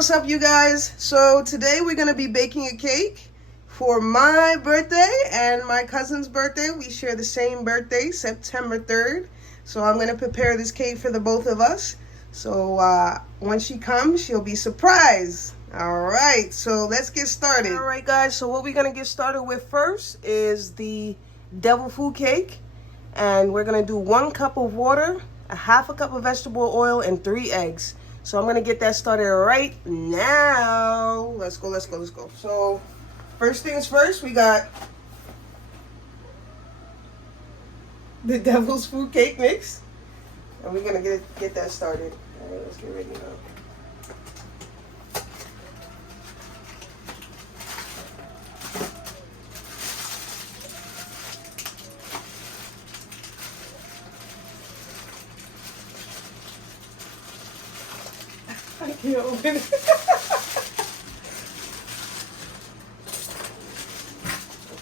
what's up, you guys? So today we're gonna be baking a cake for my birthday and my cousin's birthday. We share the same birthday, September 3rd. So I'm gonna prepare this cake for the both of us. So when she comes, she'll be surprised. All right, so let's get started. All right, guys, so what we're gonna get started with first is the devil food cake. And we're gonna do 1 cup of water, a half a cup of vegetable oil, and 3 eggs. So I'm gonna get that started right now. Let's go. So first things first, we got the devil's food cake mix. And we're gonna get that started. All right, let's get ready now. I can't open it.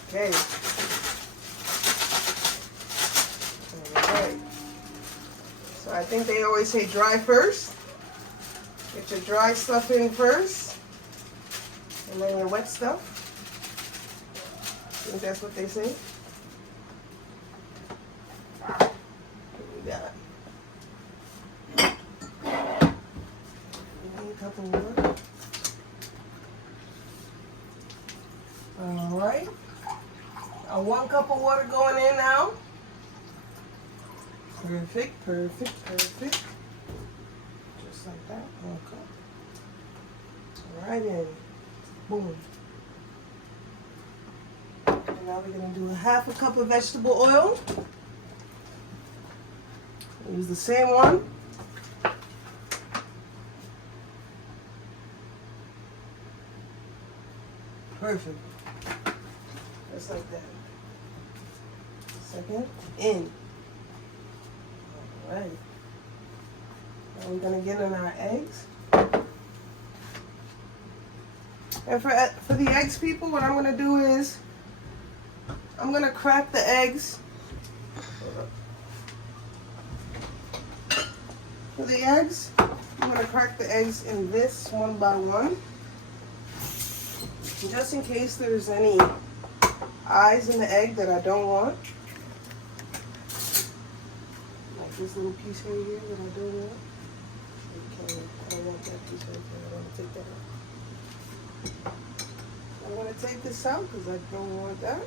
Okay. Alright. So I think they always say dry first. Get your dry stuff in first. And then your wet stuff. I think that's what they say. What we got? Cup of water. All right. 1 cup of water going in now. Perfect. Just like that. 1 cup. Right in. Boom. And now we're going to do a half a cup of vegetable oil. Use the same one. Perfect. Just like that. Second, in. All right. Now we're gonna get in our eggs. And for the eggs, people, what I'm gonna do is I'm gonna crack the eggs. For the eggs, I'm gonna crack the eggs in this one by one. Just in case there's any eyes in the egg that I don't want. Like this little piece right here that I don't want. Okay, I don't want that piece right there. I want to take that out. I want to take this out because I don't want that.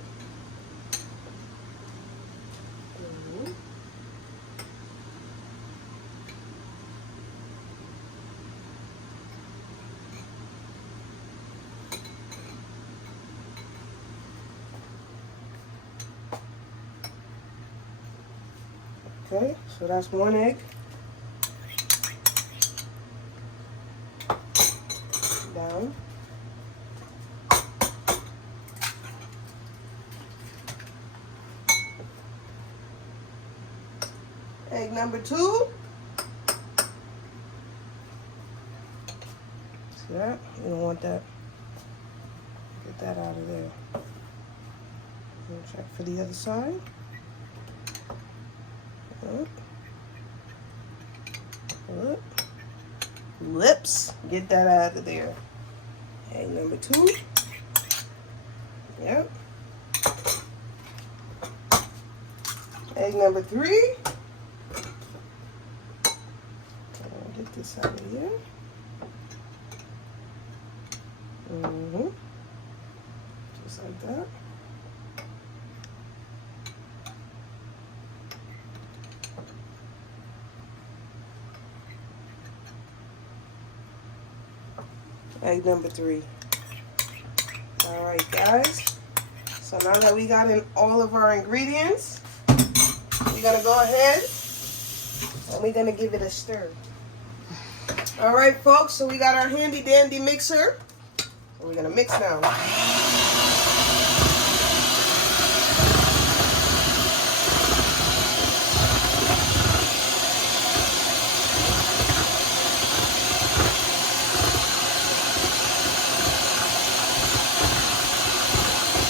Okay, so that's 1 egg. Down. Egg number 2. See that? You don't want that. Get that out of there. Check for the other side. Lips, get that out of there. Egg number 2. Yep. Egg number 3. Get this out of here. Just like that. Egg number 3. All right, guys. So now that we got in all of our ingredients, we're gonna go ahead and we're gonna give it a stir. All right, folks. So we got our handy dandy mixer. So we're gonna mix now.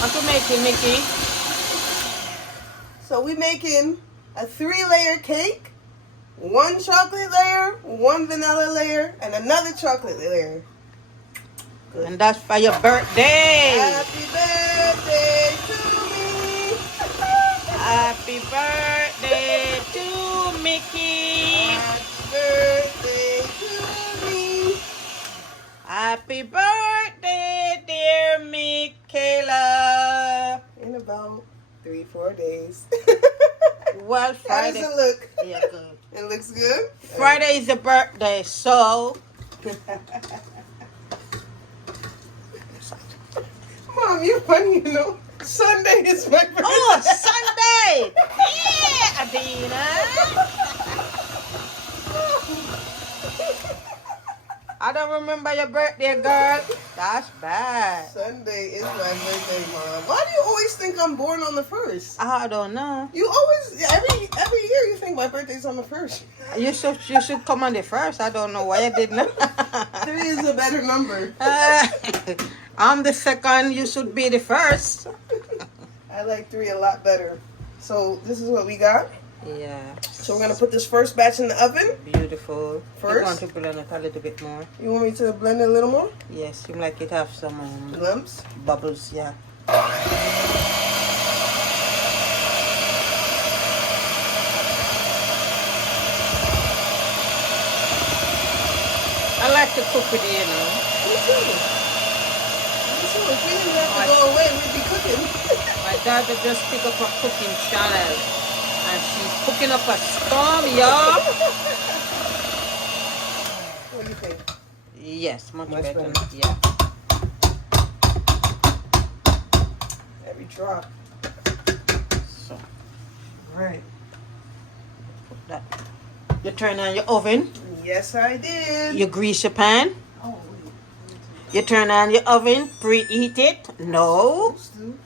What you making, Mickey? So we're making a 3-layer cake, 1 chocolate layer, 1 vanilla layer, and another chocolate layer. Good. And that's for your birthday. Happy birthday to me. Happy birthday to Mickey. Happy birthday to me. Happy birthday, dear Michaela. In about 3-4 days. Well, How does Friday. it look? Yeah, good. It looks good? Friday is your birthday, so. Mom, you're funny, you know. Sunday is my birthday. Oh, Sunday! Yeah, Adina. I don't remember your birthday, girl. That's bad. Sunday is my birthday, Mom. Why do you always think I'm born on the 1st? I don't know. You always, every year you think my birthday's on the 1st. You should come on the 1st. I don't know why you didn't. 3 is a better number. I'm the 2nd. You should be the 1st. I like 3 a lot better. So this is what we got. Yeah. So we're going to put this first batch in the oven. Beautiful. First? You want to blend it a little bit more? You want me to blend it a little more? Yes, seem like it have some Lumps? bubbles, yeah. I like to cook with it, you know. Me too. Me too. If we didn't have to go away, we'd be cooking. My daughter just picked up a cooking channel and she's cooking up a storm, y'all. What do you think? Yes, much Much better. better. Yeah. Every drop. So, Right. put that. You turn on your oven. Yes, I did. You grease your pan. Oh, wait. You turn on your oven. Preheat it. No. Supposed to.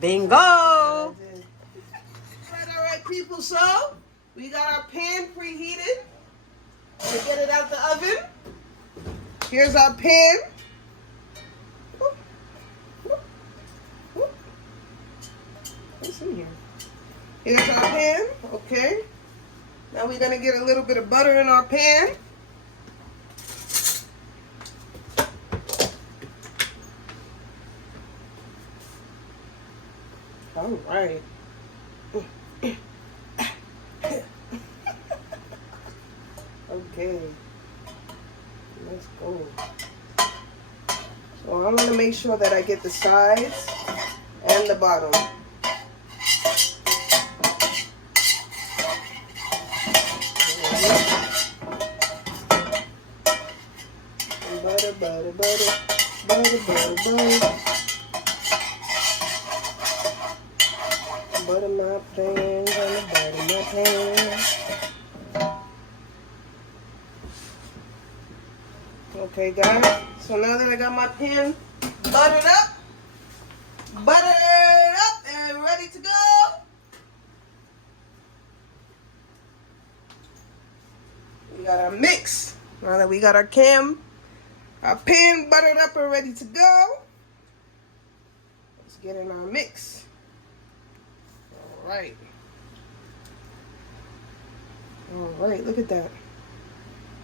Bingo. I did. All right, people. So we got our pan preheated. To get it out the oven. Here's our pan. Whoop, whoop, whoop. What's in here? Here's our pan. Okay. Now we're gonna get a little bit of butter in our pan. All right. Okay. Let's go. So I'm gonna make sure that I get the sides and the bottom. Butter, butter, butter, butter, butter, butter. Butter my pan, gonna butter my pan. Okay, guys. So now that I got my pan buttered up and ready to go. We got our mix. Now that we got our pan buttered up and ready to go, let's get in our mix. All right. All right, look at that.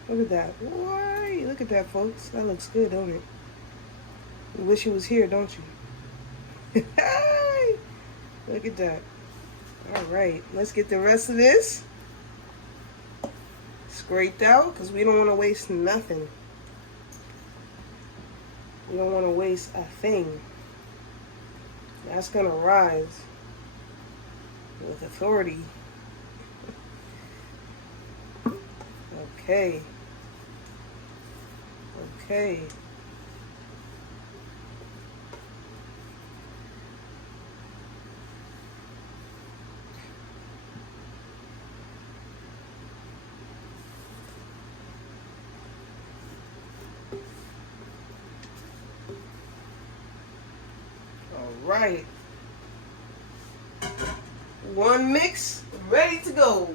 Look at that. Why? Look at that, folks. That looks good, don't it? You wish you was here, don't you? Look at that. All right, let's get the rest of this scraped out because we don't want to waste nothing. We don't want to waste a thing. That's going to rise with authority. Okay. Okay. All right. One mix ready to go.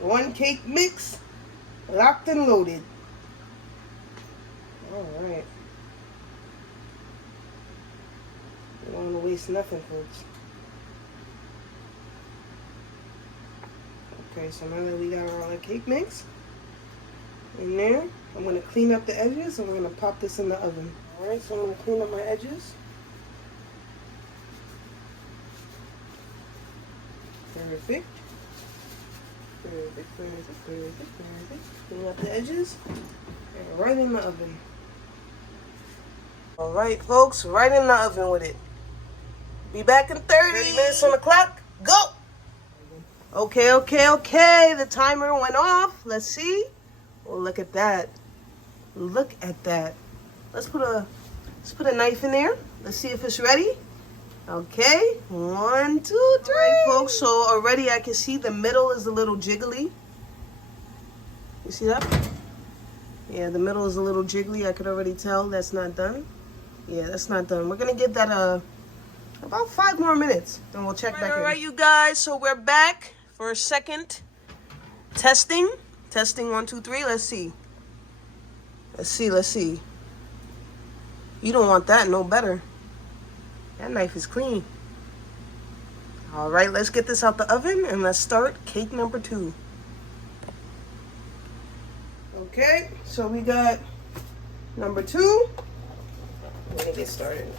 One cake mix locked and loaded. All right. We don't want to waste nothing, folks. Okay, so now that we got our cake mix, in there. I'm going to clean up the edges and we're going to pop this in the oven. Alright, so I'm going to clean up my edges. Perfect. Perfect, perfect, perfect, perfect. Clean up the edges and right in the oven. Alright folks, right in the oven with it. Be back in 30 minutes on the clock. Go! Okay, okay, okay. The timer went off. Let's see. Oh, look at that. Look at that. Let's put a knife in there. Let's see if it's ready. Okay. 1, 2, 3. All right, folks. So already I can see the middle is a little jiggly. You see that? Yeah, the middle is a little jiggly. I could already tell that's not done. Yeah, that's not done. We're gonna give that about 5 more minutes. Then we'll check back in. All right, you guys. So we're back for a second testing. Testing 1, 2, 3. Let's see. Let's see. Let's see. You don't want that no better. That knife is clean. All right, let's get this out the oven and let's start cake number 2. Okay, so we got number 2. I'm gonna get started.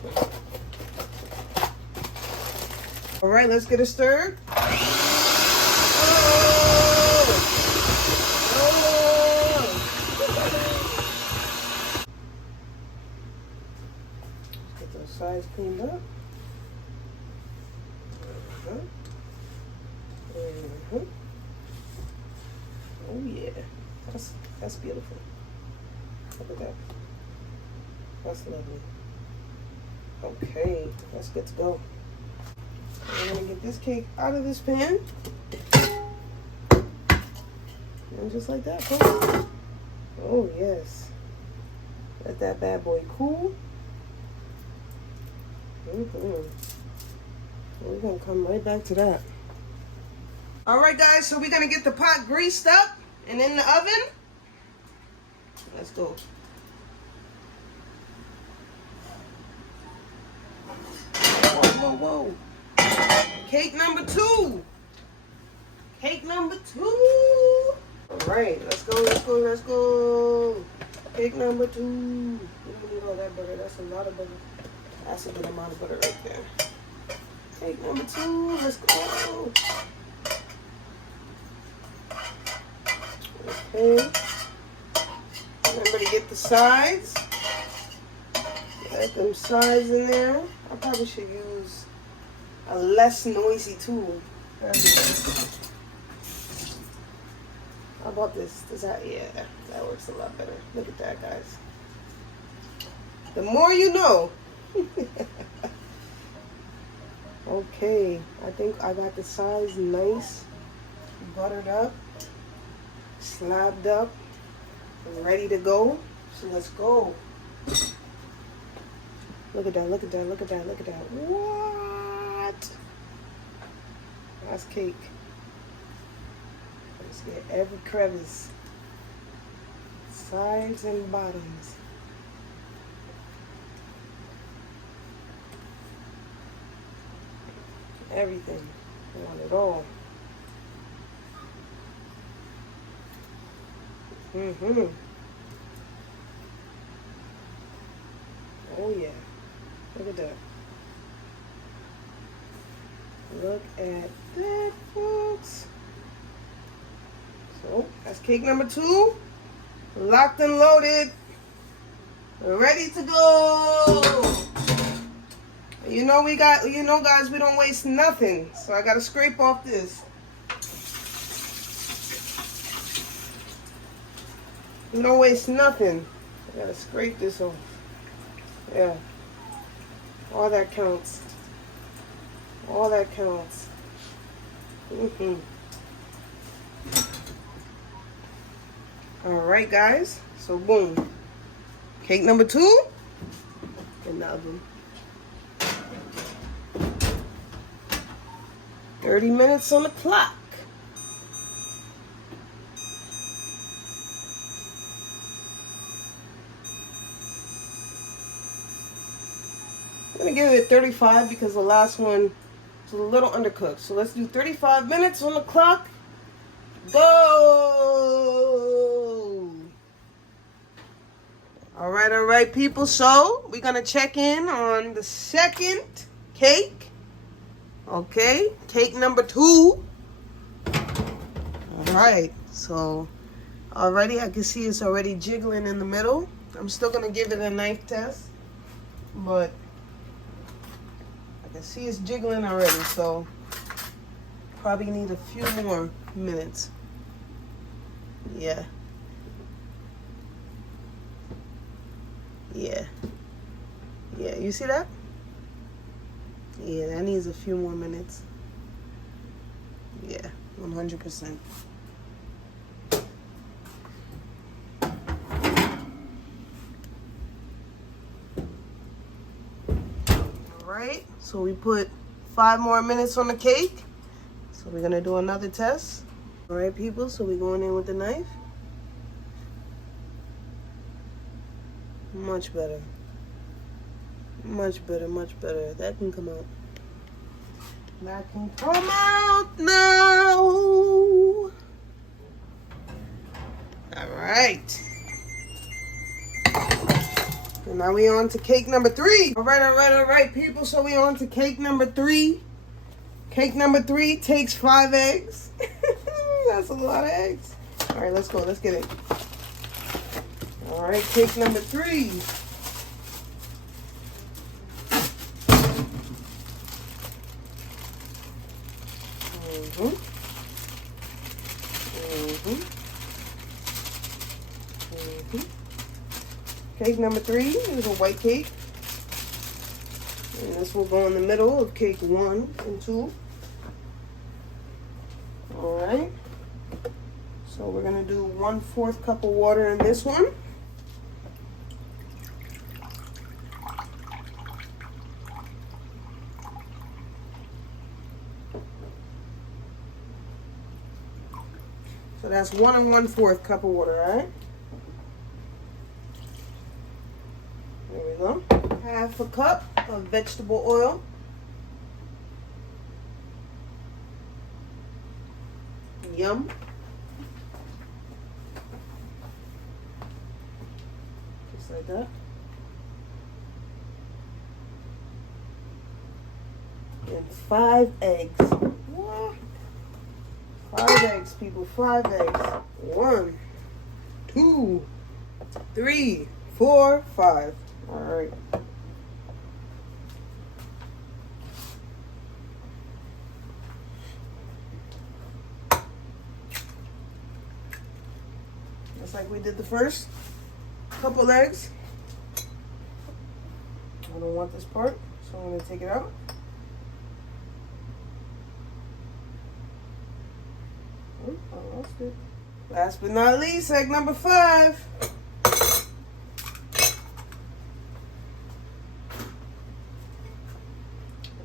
All right, let's get it stirred. Get those sides cleaned up. Oh yeah, that's beautiful. Look at that. That's lovely. Okay, that's good to go. I'm gonna get this cake out of this pan. And just like that, folks. Oh yes. Let that bad boy cool. We're gonna come right back to that. Alright guys, so we're gonna get the pot greased up and in the oven. Let's go. Whoa, whoa, whoa. Cake number 2. Cake number 2. Alright, let's go, let's go, let's go. Cake number 2. We don't need all that butter. That's a lot of butter. That's a good amount of butter right there. Cake number 2. Let's go. Okay. Remember to get the sides. Get them sides in there. I probably should use a less noisy tool. How about this? Yeah, that works a lot better. Look at that, guys. The more you know. Okay, I think I got the sides nice, buttered up, slabbed up, ready to go. So let's go. Look at that, look at that, look at that, look at that. What? That's cake. Let's get every crevice. Sides and bottoms. Everything. I want it all. Oh yeah. Look at that. Look at that, folks. So that's cake number 2. Locked and loaded. Ready to go. You know guys, we don't waste nothing. So I gotta scrape off this. We don't waste nothing. I gotta scrape this off. Yeah. All that counts. All that counts. Alright guys. So boom. Cake number 2 in the oven. 30 minutes on the clock. I'm gonna give it 35 because the last one was a little undercooked. So let's do 35 minutes on the clock. Go! all right, people. So we're gonna check in on the second cake. Okay, cake number 2. All right, so already I can see it's already jiggling in the middle. I'm still gonna give it a knife test, but I can see it's jiggling already, so probably need a few more minutes. Yeah. Yeah. Yeah, you see that? Yeah, that needs a few more minutes. Yeah, 100%. Alright, so we put 5 more minutes on the cake. So we're gonna do another test. Alright, people, so we're going in with the knife. Much better. Much better, much better. That can come out. That can come out now. Alright. And now we on to cake number 3. Alright, people. So we on to cake number 3. Cake number 3 takes 5 eggs. That's a lot of eggs. Alright, let's go. Let's get it. Alright, cake number 3. Cake number 3 is a white cake. And this will go in the middle of cake 1 and 2. Alright. So we're going to do 1/4 cup of water in this one. So that's 1 1/4 cup of water, alright? There we go. 1/2 cup of vegetable oil. Yum. Just like that. And 5 eggs. What? 5 eggs, people. 5 eggs. 1, 2, 3, 4, 5. All right. Just like we did the first couple eggs. I don't want this part, so I'm going to take it out. Oh, I lost it. Last but not least, egg number 5.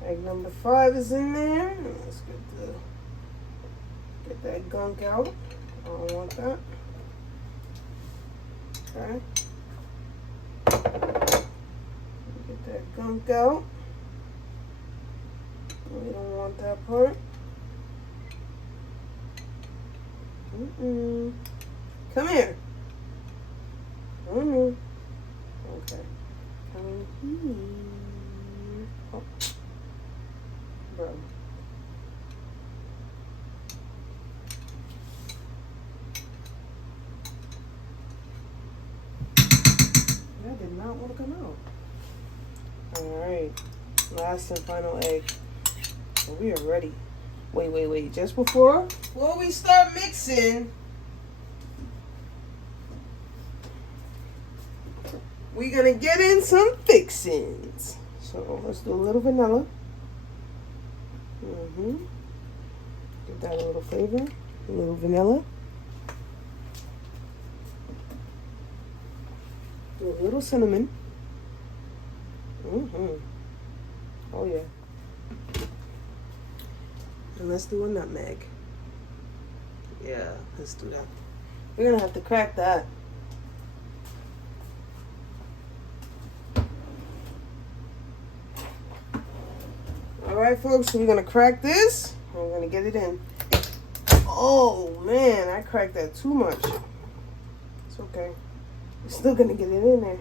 Egg number 5 is in there. Let's get that gunk out. I don't want that. Okay. Get that gunk out. We don't want that part. Come here. Come here. Okay. Come here. Oh. Bro. That did not want to come out. Alright. Last and final egg. So we are ready. Wait. Just before we start mixing, we're gonna get in some fixings. So let's do a little vanilla. Give that a little flavor. A little vanilla. Do a little cinnamon. Oh yeah. And let's do a nutmeg. Yeah, let's do that. We're gonna have to crack that. Alright folks, so we're gonna crack this. And we're gonna get it in. Oh man, I cracked that too much. It's okay. We're still gonna get it in there.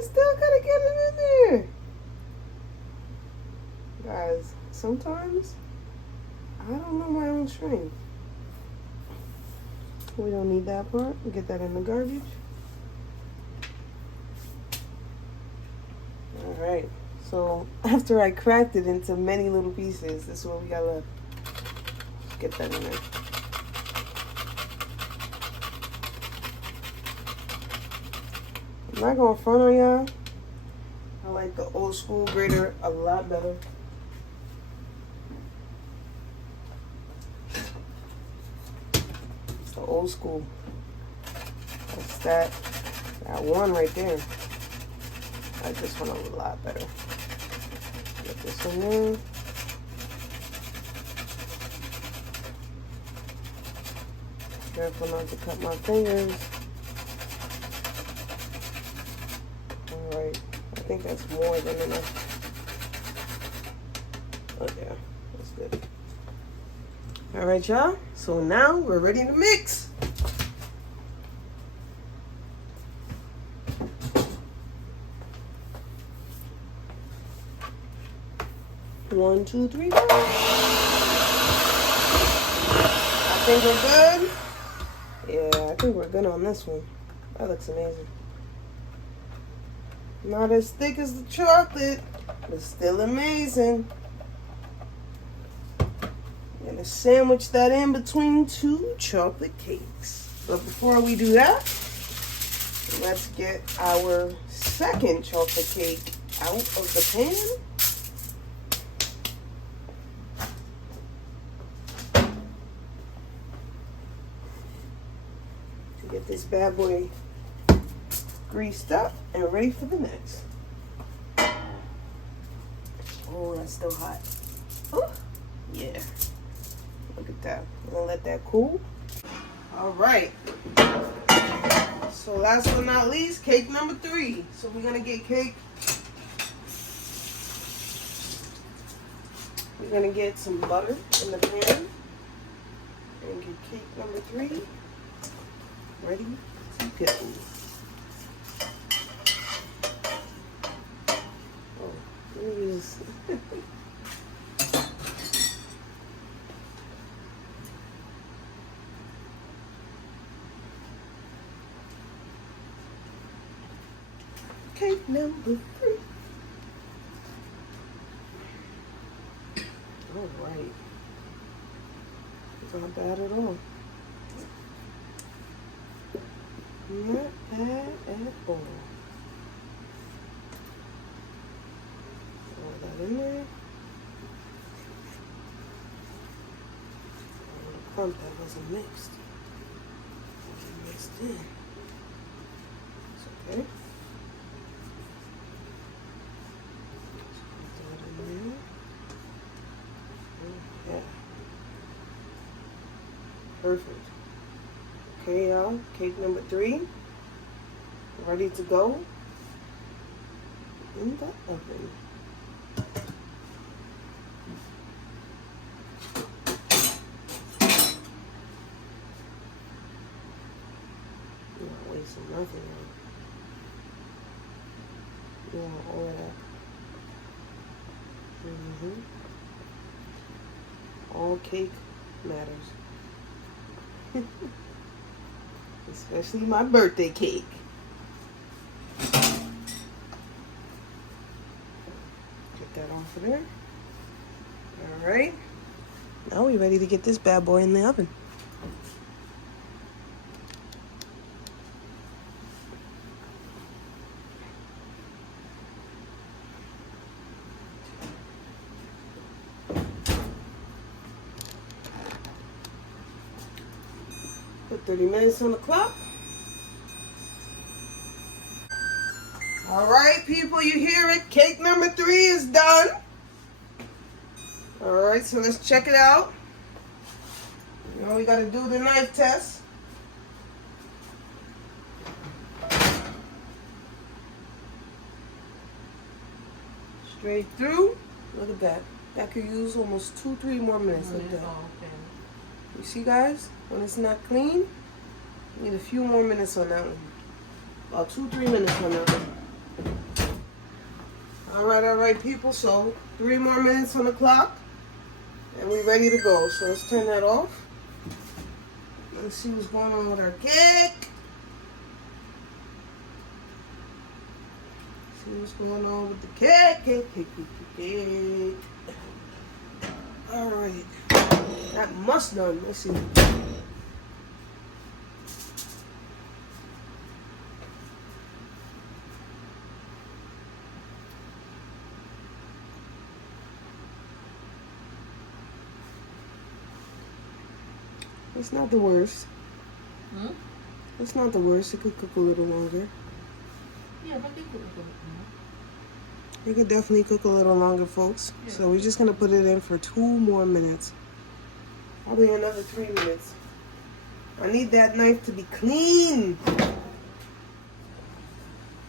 we still gotta get it in there. Guys, sometimes I don't know my own strength. We don't need that part. We'll get that in the garbage. Alright, so after I cracked it into many little pieces, this is what we got left. Get that in there. I'm not gonna front on y'all. I like the old school grater a lot better. It's the old school. That's that one right there. I like this one a lot better. Get this one there. Careful not to cut my fingers. Alright, I think that's more than enough. Oh yeah, that's good. Alright y'all, so now we're ready to mix. One, two, three, four. I think we're good. Yeah, I think we're good on this one. That looks amazing. Not as thick as the chocolate, but still amazing. I'm gonna sandwich that in between two chocolate cakes. But before we do that, let's get our second chocolate cake out of the pan. Get this bad boy greased up and ready for the next. Oh, that's still hot. Oh, yeah. Look at that. I'm gonna let that cool. All right. So last but not least, cake number 3. So we're gonna get cake. We're gonna get some butter in the pan and get cake number 3. Ready to go. Oh, let me use. Cake number 3. All right. It's not bad at all. Not bad at all. Throw that in there. Oh, the crumb that wasn't mixed. Wasn't mixed in. It's okay. Just put that in there. Yeah. Perfect. Okay, y'all, cake number 3, ready to go in the oven. You're not wasting nothing, y'all. You want all of that. All cake matters. Especially my birthday cake. Get that off of there. Alright. Now we're ready to get this bad boy in the oven. Put 30 minutes on the clock. All right, people, you hear it. Cake number 3 is done. All right, so let's check it out. You know, we got to do the knife test. Straight through. Look at that. That could use almost 2-3 more minutes. Look at that. You see, guys? When it's not clean, you need a few more minutes on that one. About 2-3 minutes on that one. All right, people. So 3 more minutes on the clock, and we're ready to go. So let's turn that off. Let's see what's going on with our cake. See what's going on with the cake. All right, that must done. Let's see. It's not the worst. Hmm? It's not the worst. It could cook a little longer. Yeah, but they cook a little more. It could definitely cook a little longer, folks. Yeah. So we're just going to put it in for 2 more minutes. Probably another 3 minutes. I need that knife to be clean.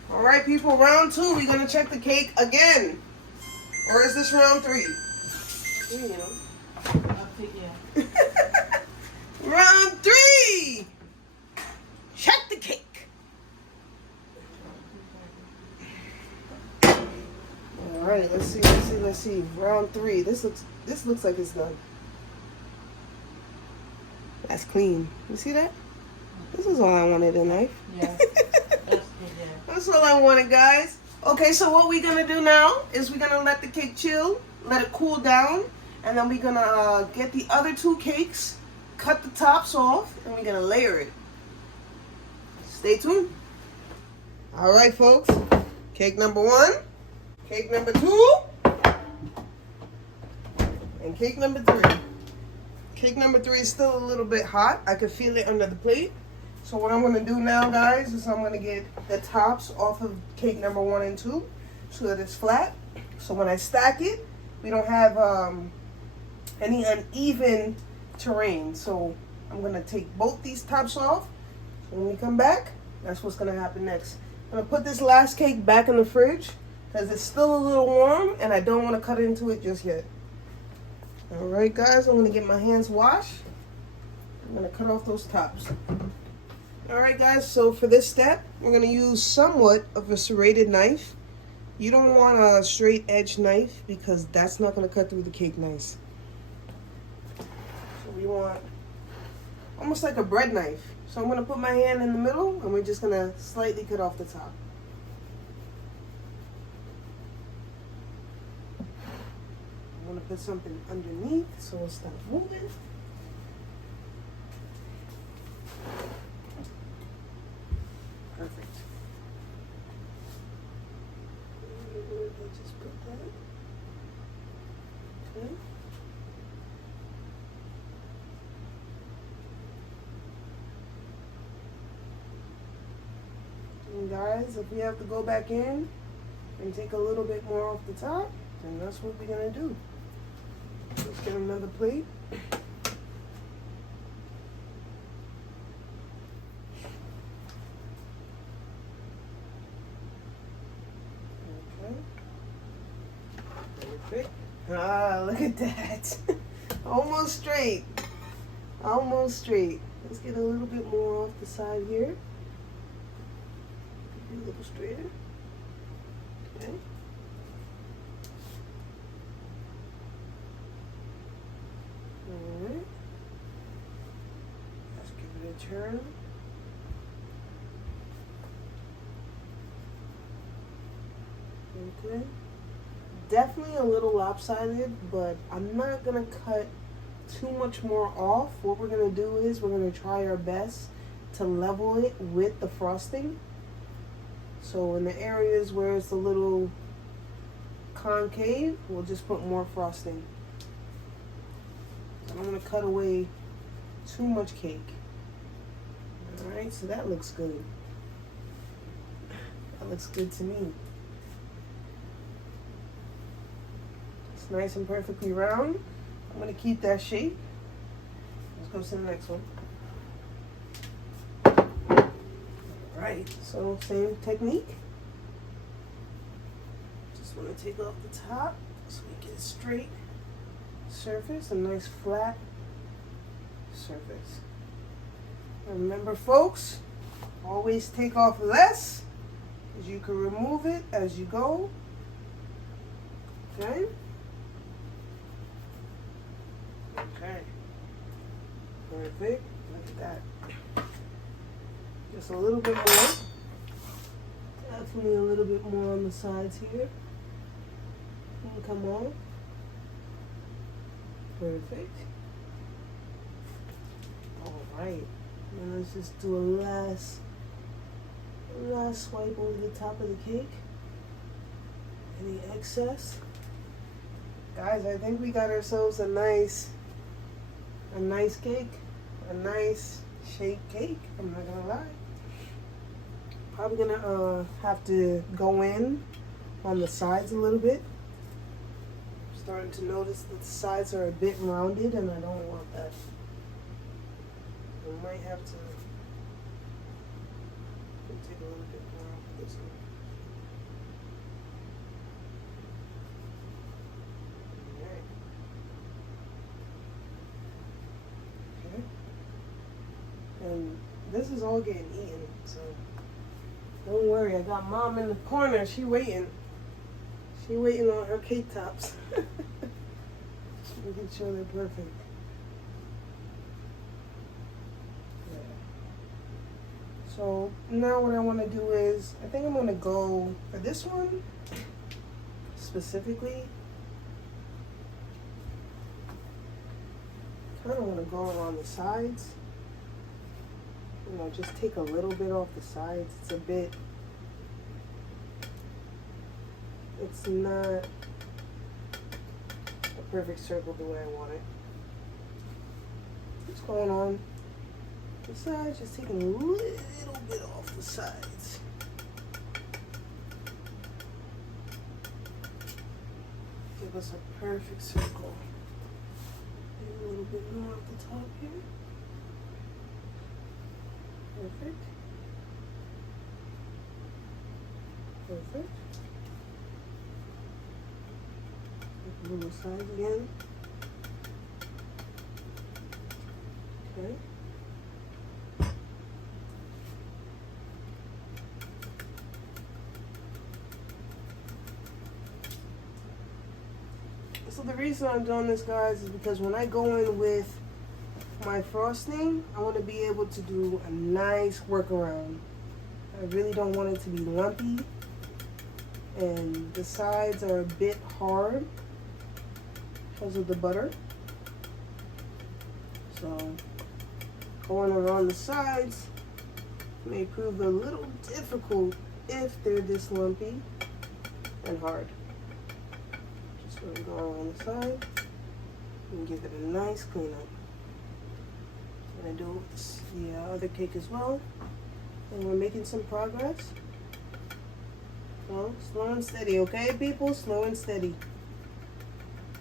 All right, people, round 2. We're going to check the cake again. Or is this round 3? 3, you know. I think, yeah. Round 3. Check the cake. All right, let's see. Round 3. This looks like it's done. That's clean. You see that? This is all I wanted, a knife. Yeah. That's good, yeah. That's all I wanted, guys. Okay, so what we're gonna do now is we're gonna let the cake chill, let it cool down, and then we're gonna get the other 2 cakes, cut the tops off, and we're gonna layer it. Stay tuned. All right, folks. Cake number 1, cake number 2, and cake number 3. Cake number 3 is still a little bit hot. I can feel it under the plate. So what I'm going to do now, guys, is I'm going to get the tops off of cake number 1 and 2 so that it's flat. So when I stack it, we don't have any uneven terrain. So I'm going to take both these tops off. When we come back, that's what's going to happen next. I'm going to put this last cake back in the fridge because it's still a little warm and I don't want to cut into it just yet. All right, guys, I'm going to get my hands washed. I'm going to cut off those tops. All right, guys, so for this step, we're going to use somewhat of a serrated knife. You don't want a straight edge knife because that's not going to cut through the cake nice. So we want almost like a bread knife. So I'm going to put my hand in the middle and we're just going to slightly cut off the top. I'm going to put something underneath so it'll stop moving. Perfect. Just put that. Okay. And guys, if we have to go back in and take a little bit more off the top, then that's what we're gonna do. Let's get another plate. Perfect. Ah, look at that. Almost straight. Almost straight. Let's get a little bit more off the side here. A little straighter. Okay. Alright. Let's give it a turn. Okay. Definitely a little lopsided, but I'm not going to cut too much more off. What we're going to do is we're going to try our best to level it with the frosting. So in the areas where it's a little concave, we'll just put more frosting. I don't want to cut away too much cake. Alright, so that looks good. That looks good to me. Nice and perfectly round. I'm going to keep that shape. Let's go to the next one. Alright, so same technique. Just want to take off the top so we get a straight surface, a nice flat surface. Remember, folks, always take off less, as you can remove it as you go. Okay. Okay. Perfect. Look at that. Just a little bit more. Definitely a little bit more on the sides here. And come on. Perfect. All right. Now let's just do a last swipe over the top of the cake. Any excess? Guys, I think we got ourselves a nice cake. A nice shaped cake. I'm not gonna lie. Probably gonna have to go in on the sides a little bit. I'm starting to notice that the sides are a bit rounded and I don't want that. I might have to take a little bit more off this one. Okay. And this is all getting eaten, so don't worry. I got Mom in the corner. She waiting. She waiting on her cake tops. Making sure they're perfect. So now what I want to do is, I think I'm going to go for this one specifically. Kind of want to go around the sides. You know, just take a little bit off the sides. It's not a perfect circle the way I want it. What's going on? The sides, just taking a little bit off the sides. Give us a perfect circle. Maybe a little bit more off the top here. Perfect. Perfect. Take a little side again. Okay. So the reason I'm doing this, guys, is because when I go in with my frosting, I want to be able to do a nice workaround. I really don't want it to be lumpy, and the sides are a bit hard because of the butter. So going around the sides may prove a little difficult if they're this lumpy and hard. Just going to go around the side and give it a nice cleanup. I'm going to do the other cake as well. And we're making some progress. Well, slow and steady, okay, people? Slow and steady.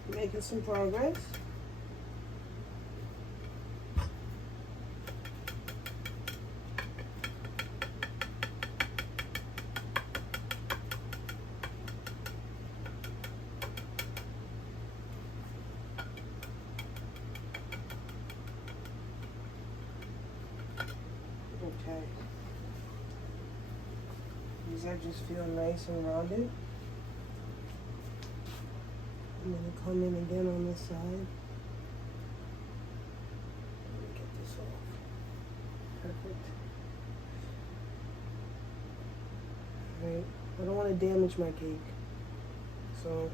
Making some progress. Okay. These I just feel nice and rounded. I'm going to come in again on this side. Let me get this off. Perfect. Alright, I don't want to damage my cake. So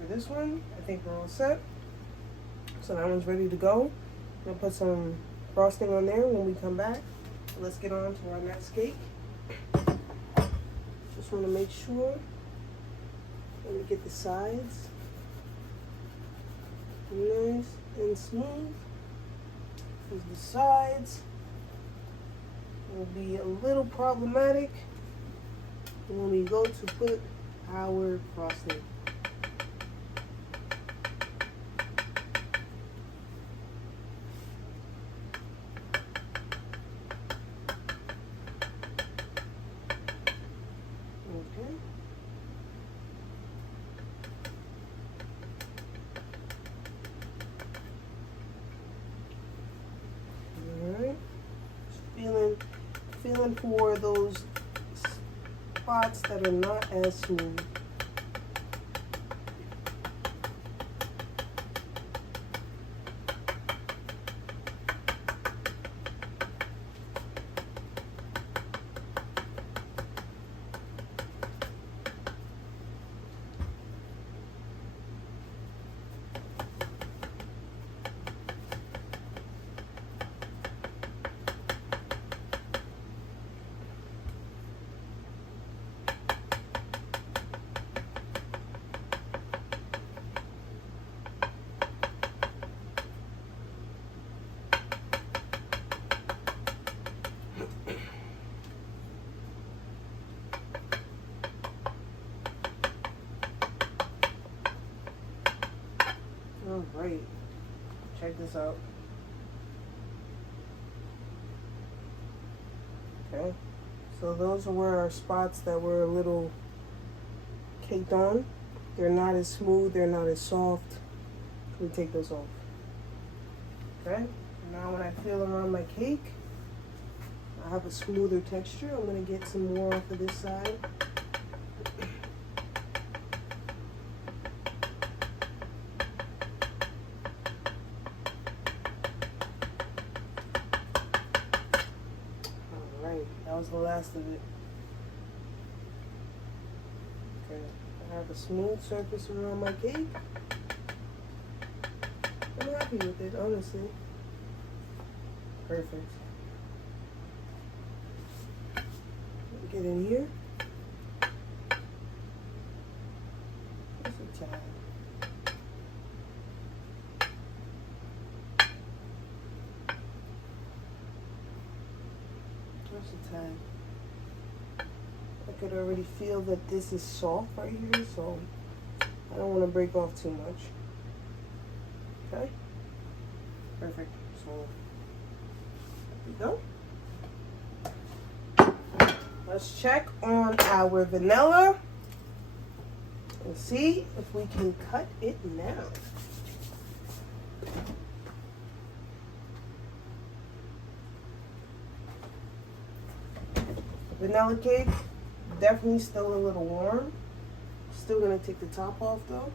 for this one, I think we're all set. So that one's ready to go. I'm going to put some frosting on there when we come back. Let's get on to our next cake. Just want to make sure. Let me get the sides nice and smooth. Because the sides will be a little problematic when we go to put our frosting. Okay. Alright. Feeling for those spots that are not as smooth. this out. Okay, so those were our spots that were a little caked on. They're not as smooth, they're not as soft. We take those off. Okay, now when I feel around my cake, I have a smoother texture. I'm gonna get some more off of this side. Alright, that was the last of it. Okay, I have a smooth surface around my cake. I'm happy with it, honestly. Perfect. Get in here. Just a tad. Just a tad. I could already feel that this is soft right here, so I don't want to break off too much. Okay? Perfect. So, there we go. Let's check on our vanilla and see if we can cut it now. Vanilla cake, definitely still a little warm. Still gonna take the top off though.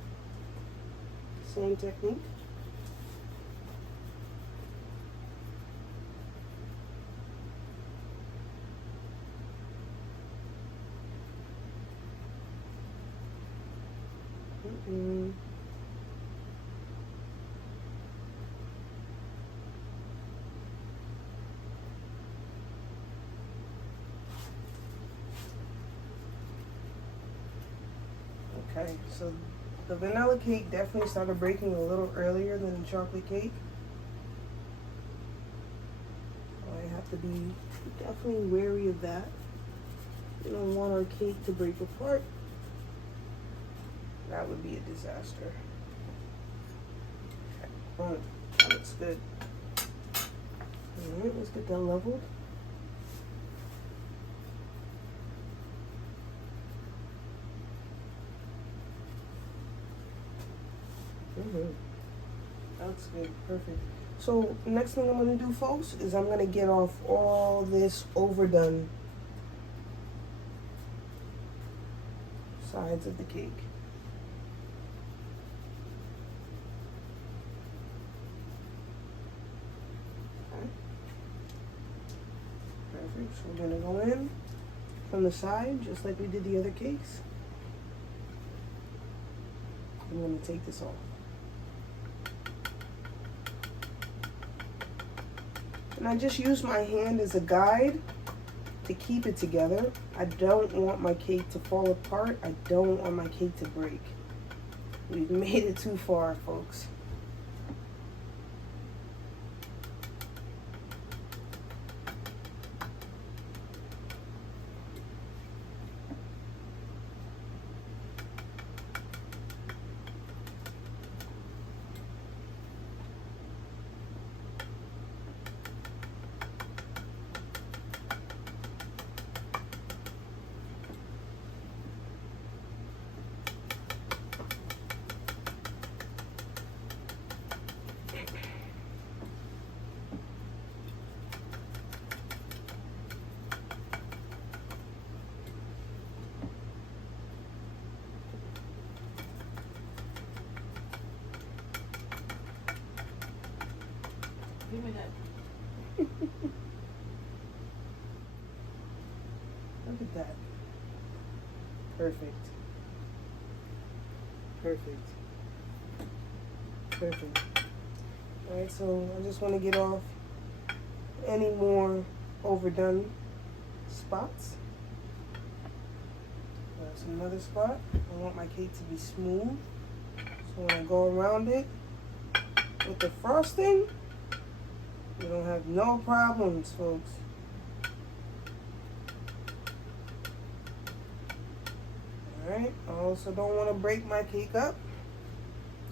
Same technique. Okay, so the vanilla cake definitely started breaking a little earlier than the chocolate cake. I have to be definitely wary of that. We don't want our cake to break apart. That would be a disaster. Okay, boom. That looks good. Alright, let's get that leveled. That's good, perfect. So next thing I'm gonna do, folks, is I'm gonna get off all this overdone sides of the cake. Okay. Perfect. So we're gonna go in from the side, just like we did the other cakes. I'm gonna take this off. And I just use my hand as a guide to keep it together. I don't want my cake to fall apart. I don't want my cake to break. We've made it too far, folks. Give me that. Look at that. Perfect. Perfect. Perfect. Alright, so I just want to get off any more overdone spots. That's another spot. I want my cake to be smooth. So when I go around it with the frosting, you don't have no problems, folks. Alright, I also don't want to break my cake up.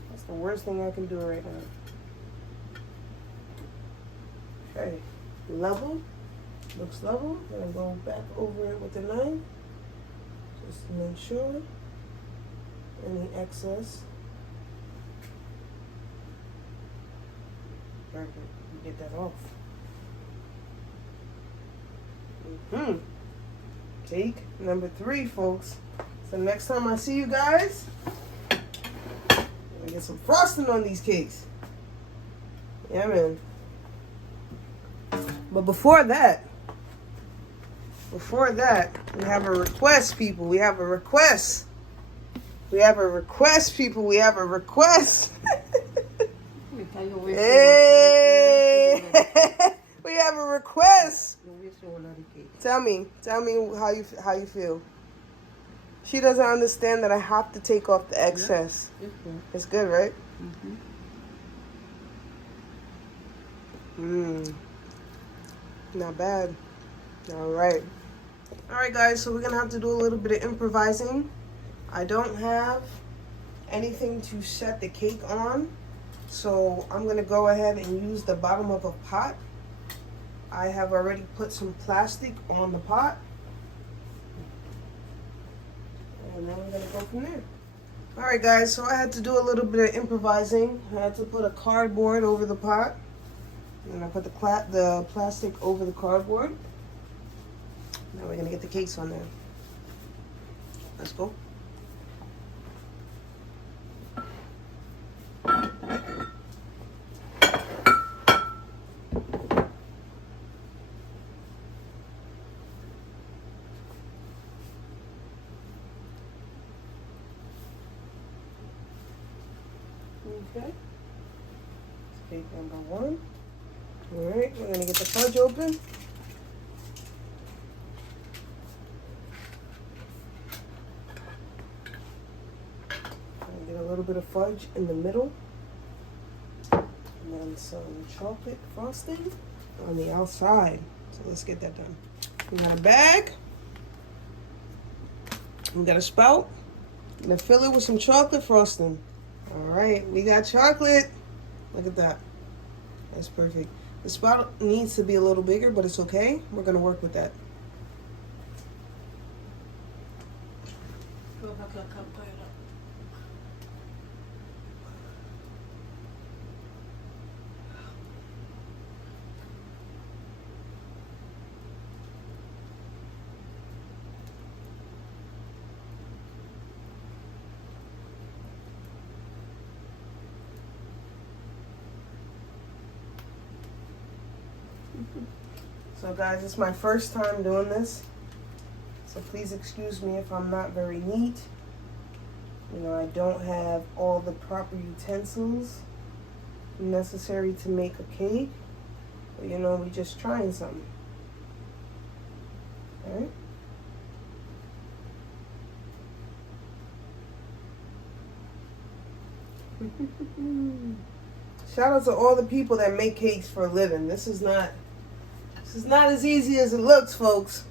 That's the worst thing I can do right now. Okay, level. Looks level. I'm gonna go back over it with the knife just to make sure any excess. Perfect. Get that off. Cake number 3, folks. So next time I see you guys, I'm gonna get some frosting on these cakes. Yeah, man. But before that, we have a request, people. We have a request. We have a request, people. We have a request. Hey! We have a request. Tell me how you feel. She doesn't understand that I have to take off the excess. It's good, right? Not bad. All right, guys. So we're gonna have to do a little bit of improvising. I don't have anything to set the cake on, so I'm gonna go ahead and use the bottom of a pot. I have already put some plastic on the pot, and then we're gonna go from there. All right, guys. So I had to do a little bit of improvising. I had to put a cardboard over the pot, and I put the plastic over the cardboard. Now we're gonna get the cakes on there. Let's go. Okay. Cake number 1. All right, we're gonna get the fudge open. Get a little bit of fudge in the middle, and then some chocolate frosting on the outside. So let's get that done. We got a bag. We got a spout. I'm gonna fill it with some chocolate frosting. All right, we got chocolate. Look at that. That's perfect. The spout needs to be a little bigger, but it's okay. We're gonna work with that. So guys, it's my first time doing this, so please excuse me if I'm not very neat. You know, I don't have all the proper utensils necessary to make a cake, but you know, we're just trying something. All right. Shout out to all the people that make cakes for a living. This is not as easy as it looks, folks.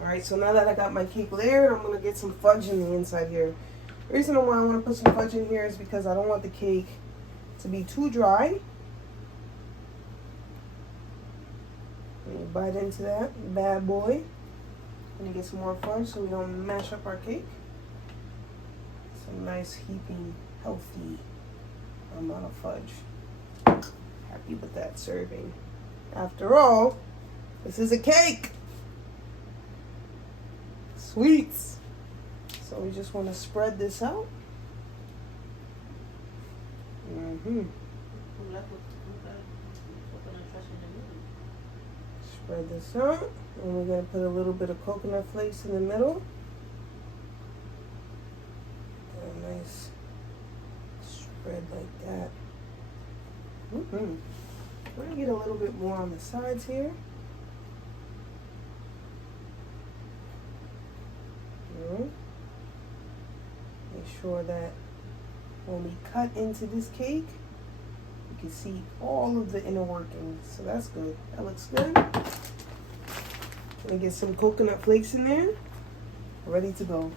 All right, so now that I got my cake layered, I'm gonna get some fudge in the inside here. The reason why I want to put some fudge in here is because I don't want the cake to be too dry. Let me bite into that bad boy. I'm gonna get some more fudge so we don't mash up our cake. Some nice heaping, healthy amount of fudge. Happy with that serving. After all, this is a cake. Sweets. So we just want to spread this out. Spread this out. And we're going to put a little bit of coconut flakes in the middle. A nice spread like that. We're going to get a little bit more on the sides here. Make sure that when we cut into this cake, you can see all of the inner workings. So that's good. That looks good. Gonna get some coconut flakes in there. Ready to go.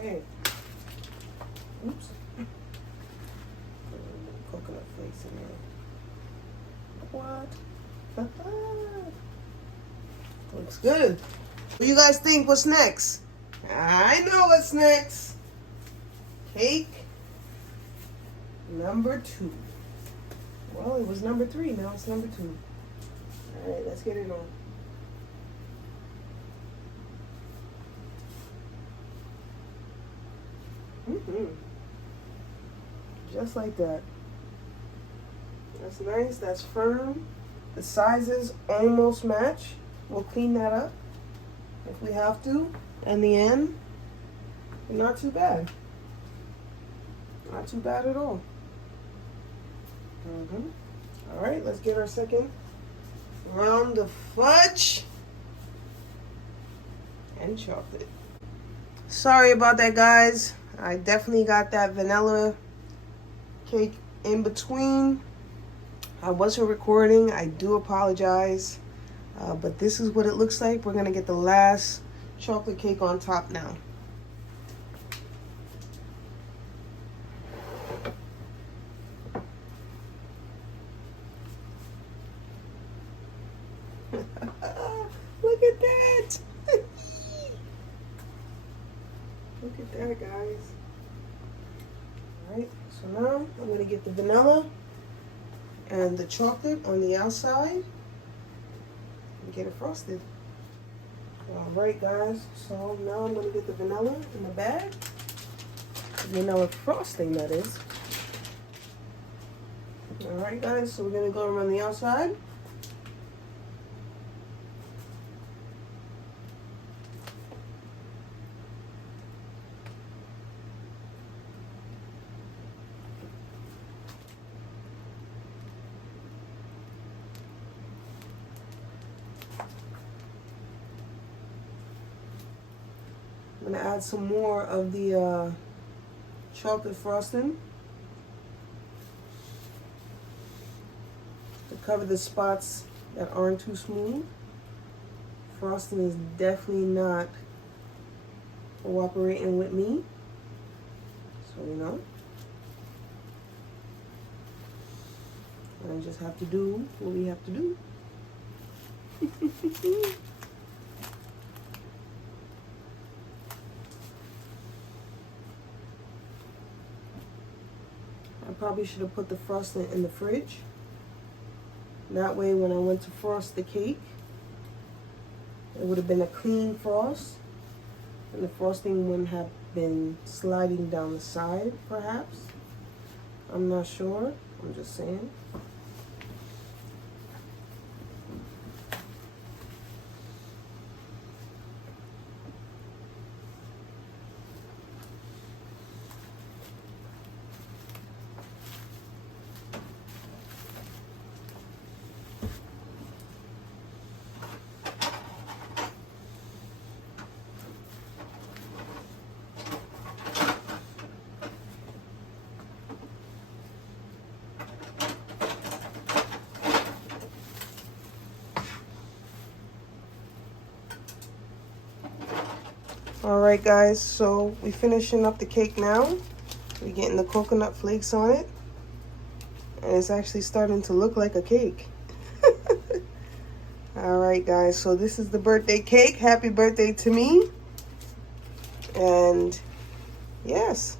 Hey. Oops. Coconut flakes in there. What? Looks good. What do you guys think? What's next? I know what's next. Cake number 2. Well, it was number 3. Now it's number 2. All right, let's get it on. Just like that. That's nice. That's firm. The sizes almost match. We'll clean that up if we have to. In the end, not too bad. Not too bad at all. All right, let's get our second round of fudge and chocolate. Sorry about that, guys. I definitely got that vanilla cake in between. I wasn't recording. I do apologize. But this is what it looks like. We're going to get the last chocolate cake on top now. Look at that. Look at that, guys. All right, so now I'm going to get the vanilla and the chocolate on the outside and get it frosted. All right, guys, so now I'm going to get the vanilla in the bag. Vanilla frosting, that is. All right, guys, so we're going to go around the outside. I'm going to add some more of the chocolate frosting to cover the spots that aren't too smooth. Frosting is definitely not cooperating with me, so you know. I just have to do what we have to do. I probably should have put the frosting in the fridge. That way when I went to frost the cake, it would have been a clean frost and the frosting wouldn't have been sliding down the side, perhaps. I'm not sure. I'm just saying. All right, guys, so we're finishing up the cake now. We're getting the coconut flakes on it. And it's actually starting to look like a cake. All right, guys, so this is the birthday cake. Happy birthday to me. And yes,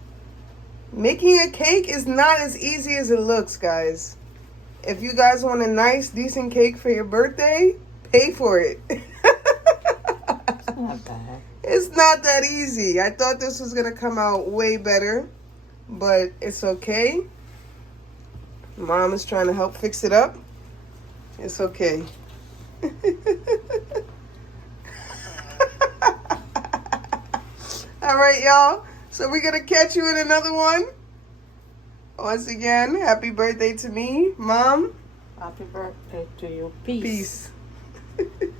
making a cake is not as easy as it looks, guys. If you guys want a nice, decent cake for your birthday, pay for it. It's not bad. It's not that easy. I thought this was going to come out way better, but it's okay. Mom is trying to help fix it up. It's okay. All right, y'all. So we're going to catch you in another one. Once again, happy birthday to me, Mom. Happy birthday to you. Peace. Peace.